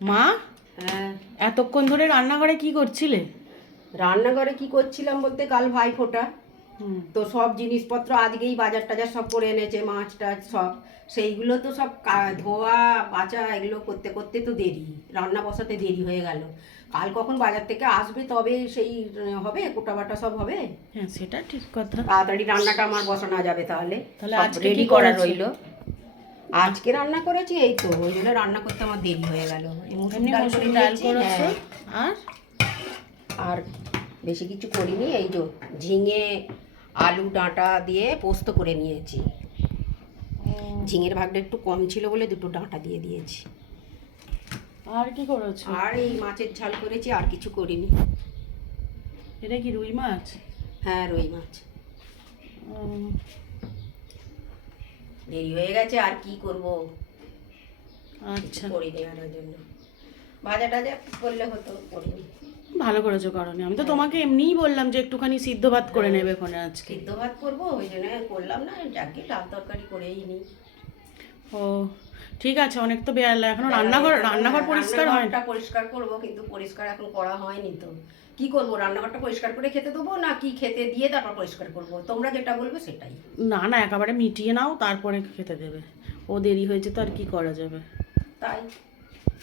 মা? হ্যাঁ। এতক্ষণ ধরে রান্নাঘরে কি করছিলে? রান্নাঘরে কি করছিলাম বলতে কাল ভাই ফোটা। তো সব জিনিসপত্র আজকেই বাজার টাজার সব করে এনেছে মাছ টাছ সব। সেইগুলো তো সব ধোয়া বাচা এগুলো করতে করতে তো দেরি। রান্না বসাতে দেরি হয়ে গেল। কাল কখন বাজার থেকে আসবে তবে সেই হবে কোটা বাটা সব হবে? হ্যাঁ সেটা ঠিক কথা। তাড়াতাড়ি রান্নাটা আমার বসানো যাবে তাহলে। তাহলে আজকে রেডি কি করা? রইল। আজকে রান্না করেছি এই তো ওই জন্য রান্না করতে আমার দেরি হয়ে গেল। এমনি ডাল হ্যাঁ। আর? আর বেশি কিছু করিনি এই যে ঝিঙে আলু ডাঁটা দিয়ে পোস্ত করে নিয়েছি। ঝিঙের ভাগটা একটু কম ছিল বলে দুটো ডাঁটা দিয়ে দিয়েছি। আর কি করেছ? আর এই মাছের ঝাল করেছি আর কিছু করিনি। এটা কি রুই মাছ? হ্যাঁ রুই মাছ। দেরি হয়ে গেছে আর কি করব? আচ্ছা। করে দেওয়ার জন্য। ভাজা টাজা করলে হতো করিনি। ভালো করেছ কারণে আমি তো তোমাকে এমনিই বললাম যে একটুখানি সিদ্ধ ভাত করে নেবে ফোনে আজকে। সিদ্ধ ভাত করব ওই জন্য করলাম না যাকে ডাল তরকারি করেই নি। ও ঠিক আছে অনেক তো বেলা। এখনও রান্নাঘর রান্নাঘর পরিষ্কার হয় না পরিষ্কার করব কিন্তু পরিষ্কার এখন করা হয়নি তো। কি করব রান্নাঘরটা পরিষ্কার করে খেতে দেবো না কি খেতে দিয়ে তারপর পরিষ্কার করব? তোমরা যেটা বলবে সেটাই। না না একেবারে মিটিয়ে নাও তারপরে খেতে দেবে। ও দেরি হয়েছে তো আর কি করা যাবে? তাই।